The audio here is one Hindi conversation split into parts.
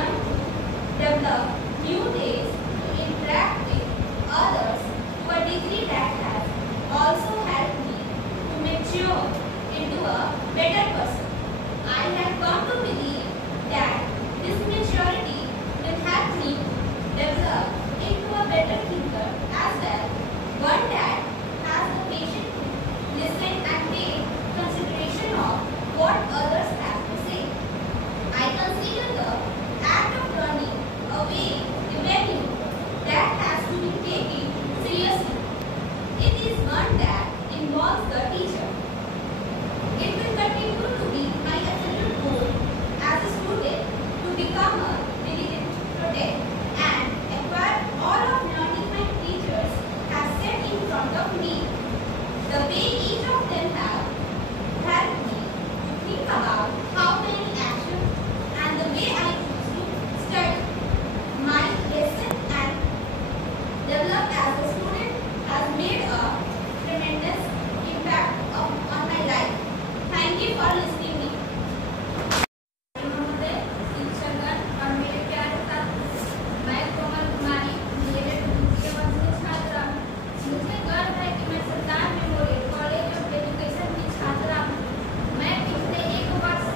learn to develop new ways to interact with others to a degree that has also helped me to mature into a better person. I have come to believe that this maturity will help me develop into a better thinker as well, one that has the patience to listen and take consideration of what others have to say. I consider the act of learning a value that has to be taken seriously. It is one that involves the teacher. It will continue to be my absolute goal as a student to become a diligent student and acquire all of learning my teachers have set in front of me. The way each of them have helped me to think about how many actions and the way I choose to study my lesson and develop as a student has made a tremendous impact on my life. Thank you for listening me. महोदय, शिक्षकगण और मेरे प्यारे साथियों, मैं कोमल कुमारी मेरे द्वितीय वर्ष की छात्रा हूँ। मुझे गर्व है कि मैं सरकार मेमोरियल कॉलेज ऑफ एजुकेशन की छात्रा हूँ। मैं पिछले एक वर्ष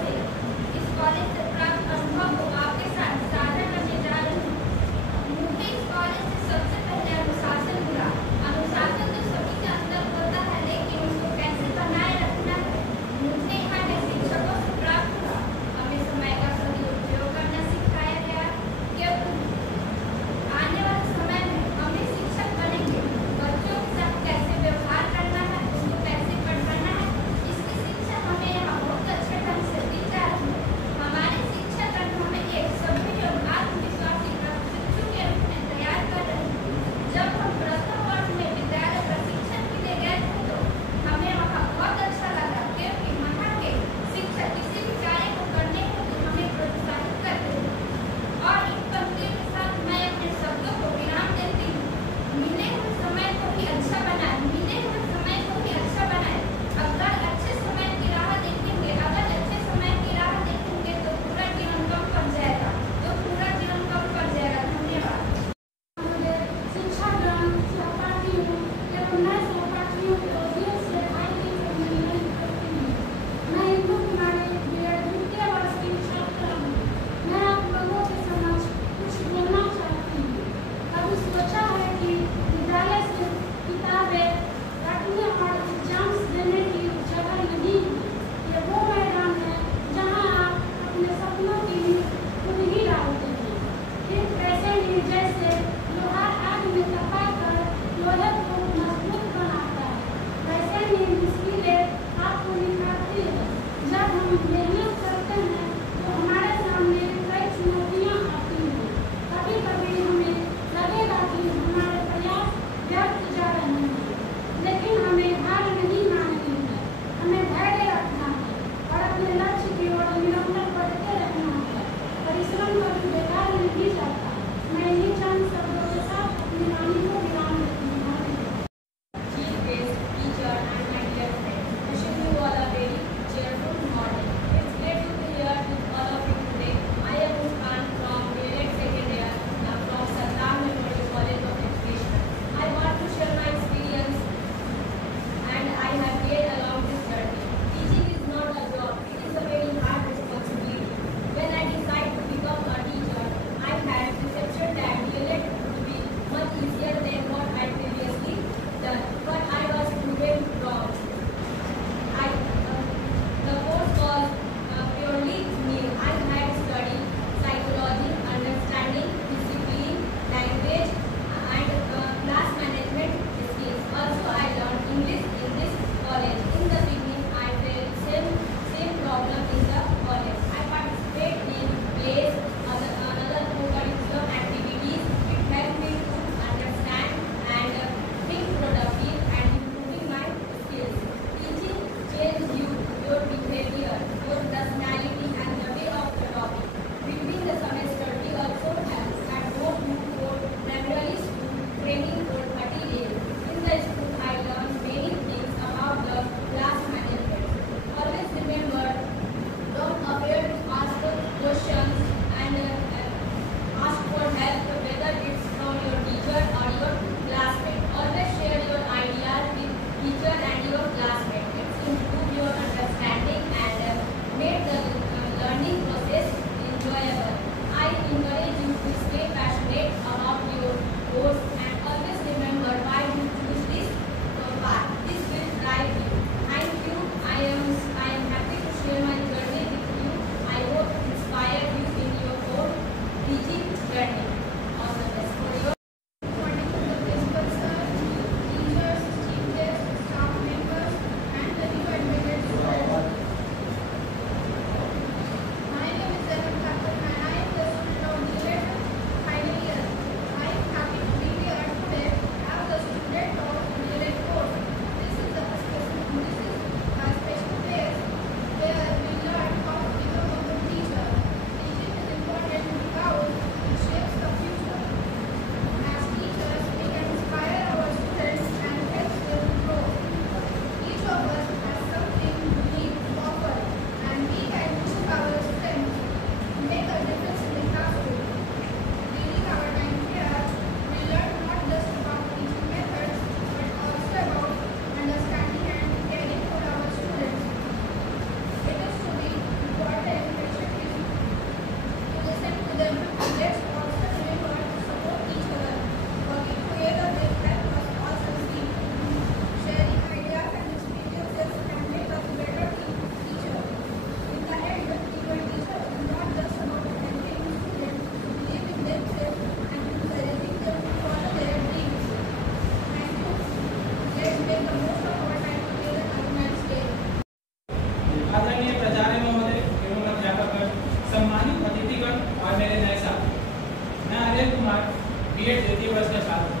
B.Ed द्वितीय वर्ष का छात्र।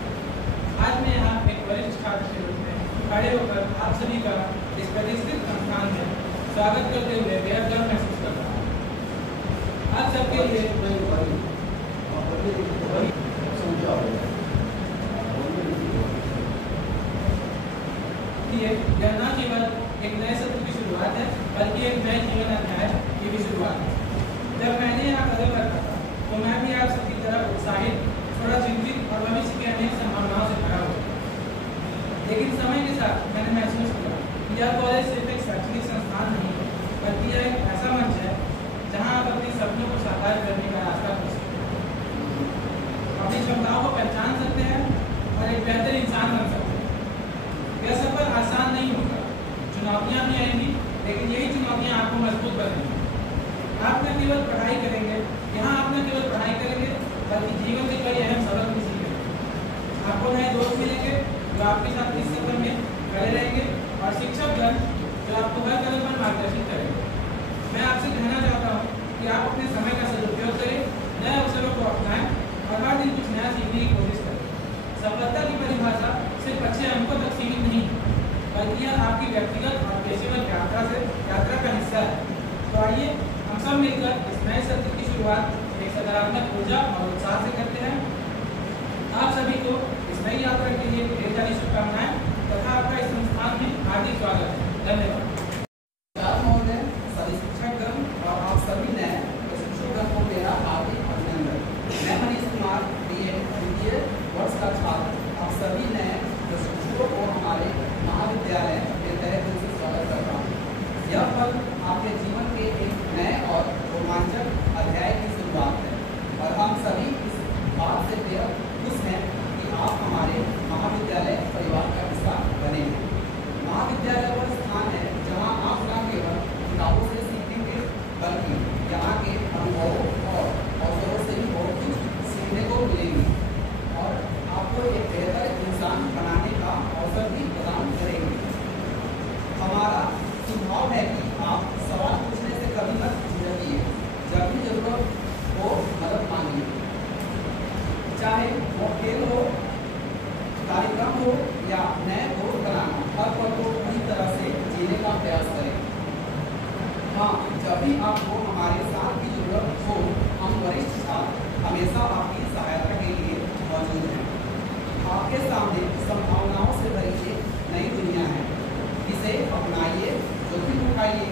आज मैं यहाँ एक वरिष्ठ छात्र के रूप में खड़े होकर आप सभी का इस प्रतिष्ठित संस्थान में स्वागत करते हुए बेहद गर्व महसूस कर रहा हूँ। आप सबके लिए यह न केवल एक नए सत्र की शुरुआत है बल्कि एक नए जीवन अध्याय की भी शुरुआत है। जब मैंने यहाँ कदम रखा था तो मैं भी आप सबकी तरह उत्साहित, थोड़ा चिंतित और भविष्य की अनेक संभावनाओं से भरा हुआ। लेकिन समय के साथ मैंने महसूस किया कि यह कॉलेज सिर्फ एक शैक्षणिक संस्थान नहीं है बल्कि यह एक ऐसा मंच है जहाँ आप अपने सपनों को साकार करने का रास्ता खोज सकते हैं, अपनी क्षमताओं को पहचान सकते हैं और एक बेहतर इंसान बन सकते हैं। यह सफर आसान नहीं होगा, चुनौतियाँ भी आएंगी, लेकिन यही चुनौतियाँ आपको मजबूत बनाएंगी। आप न केवल पढ़ाई करेंगे, यहाँ आप न केवल पढ़ाई करेंगे बल्कि जीवन के कई अहम सबक भी सीखेंगे। आपको नए दोस्त मिलेंगे जो आपके साथ इस सफर में खड़े रहेंगे और शिक्षकगण जो आपको हर कदम पर मार्गदर्शन करेंगे। मैं आपसे कहना चाहता हूँ कि आप अपने समय का सदुपयोग करें, नए अवसरों को अपनाएं और हर दिन कुछ नया सीखने की कोशिश करें। सफलता की परिभाषा सिर्फ अच्छे अंकों तक सीमित नहीं है बल्कि यह आपकी व्यक्तिगत और पेशेवर यात्रा का हिस्सा है। तो आइए हम सब मिलकर इस नए सत्र की शुरुआत एक सकारात्मक ऊर्जा और उत्साह से करते हैं। आप सभी को इस नई यात्रा के लिए ढेर सारी शुभकामनाएं तथा आपका इस संस्थान में हार्दिक स्वागत है। धन्यवाद। महोदय, सभी शिक्षकगण और आप सभी नए प्रशिक्षुगण को मेरा हार्दिक अभिनंदन। मैं मनीष कुमार B.Ed द्वितीय वर्ष का छात्र आप सभी नए प्रशिक्षुओं को हमारे महाविद्यालय के तहत दिल से स्वागत करता हूँ। यह पल आपके जीवन के एक नए और रोमांचक अध्याय की शुरुआत है और हम सभी इस बात से बेहद खुश हैं कि आप हमारे महाविद्यालय परिवार का हिस्सा बनेंगे। महाविद्यालय वह स्थान है जहाँ आप न केवल किताबों से सीखेंगे बल्कि यहाँ के अनुभवों और अवसरों से भी बहुत कुछ सीखने को मिलेंगे और आपको एक बेहतर इंसान बनाने का अवसर भी प्रदान करेंगे। हमारा सुझाव है कि आप सवाल पूछने से कभी मत झिझकिए, जब भी जरूरत हो मदद मांगिए, चाहे वो खेल हो, कार्यक्रम हो या नए दोस्त बनाना, हर पल को पूरी तरह से जीने का प्रयास करें। हाँ, जब भी आपको हमारे साथ की जरूरत हो, हम वरिष्ठ छात्र हमेशा आपकी सहायता के लिए मौजूद हैं। आपके सामने संभावनाओं से भरी एक नई दुनिया है, इसे अपनाइए, जोखिम उठाइए